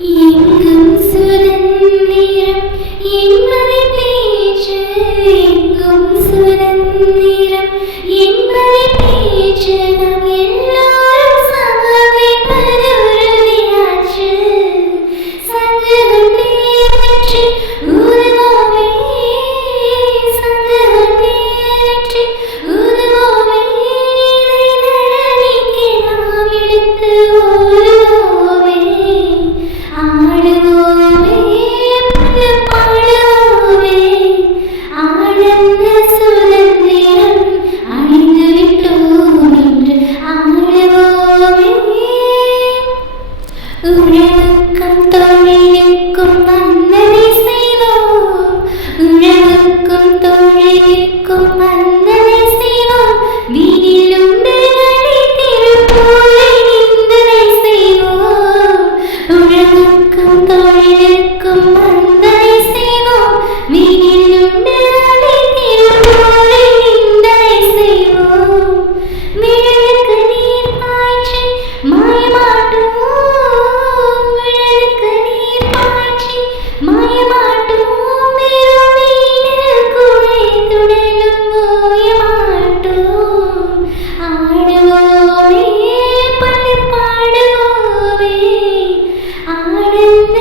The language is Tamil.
எங்கும் சுதந்திரம் என்பதை பேச்சு, எங்கும் சுதந்திரம் என்பதை பேச்சு, நாம் எல்லாரும் சமமைப்பது உறுதியாச்சு. சங்ககம் நேரற்றி உருவோமே, சங்ககம் நேரற்றி உருவோமே, இதை தரணிக்கு நாம் எடுத்து ஓடுவோமே. ஆடுவோமே, பாடுவோமே, ஆனந்த சுதந்திரம் அடைந்து விட்டோம் என்று ஆடுவோமே. உழவுக்கும் தொழிலுக்கும் வந்தனை செய்வோம், உழவுக்கும் தொழிலுக்கும் வந்தனை செய்வோம், வீடிலும் திருப்பூரை நிந்தனை செய்வோம். உழவுக்கும் தொழிலுக்கும் வந்தனை செய்வோம், வீடிலும் திருப்பூரை நிந்தனை செய்வோம். விழலுக்கு நீர் பாய்ச்சி மாயமாட்டோம், விழலுக்கு நீர் பாய்ச்சி மாயமாட்டோம், வெறும் வீணில் குறை துடலும் ஓயமாட்டோம். ஆடுவோமே, பல பாடுவோமே, ஆனந்த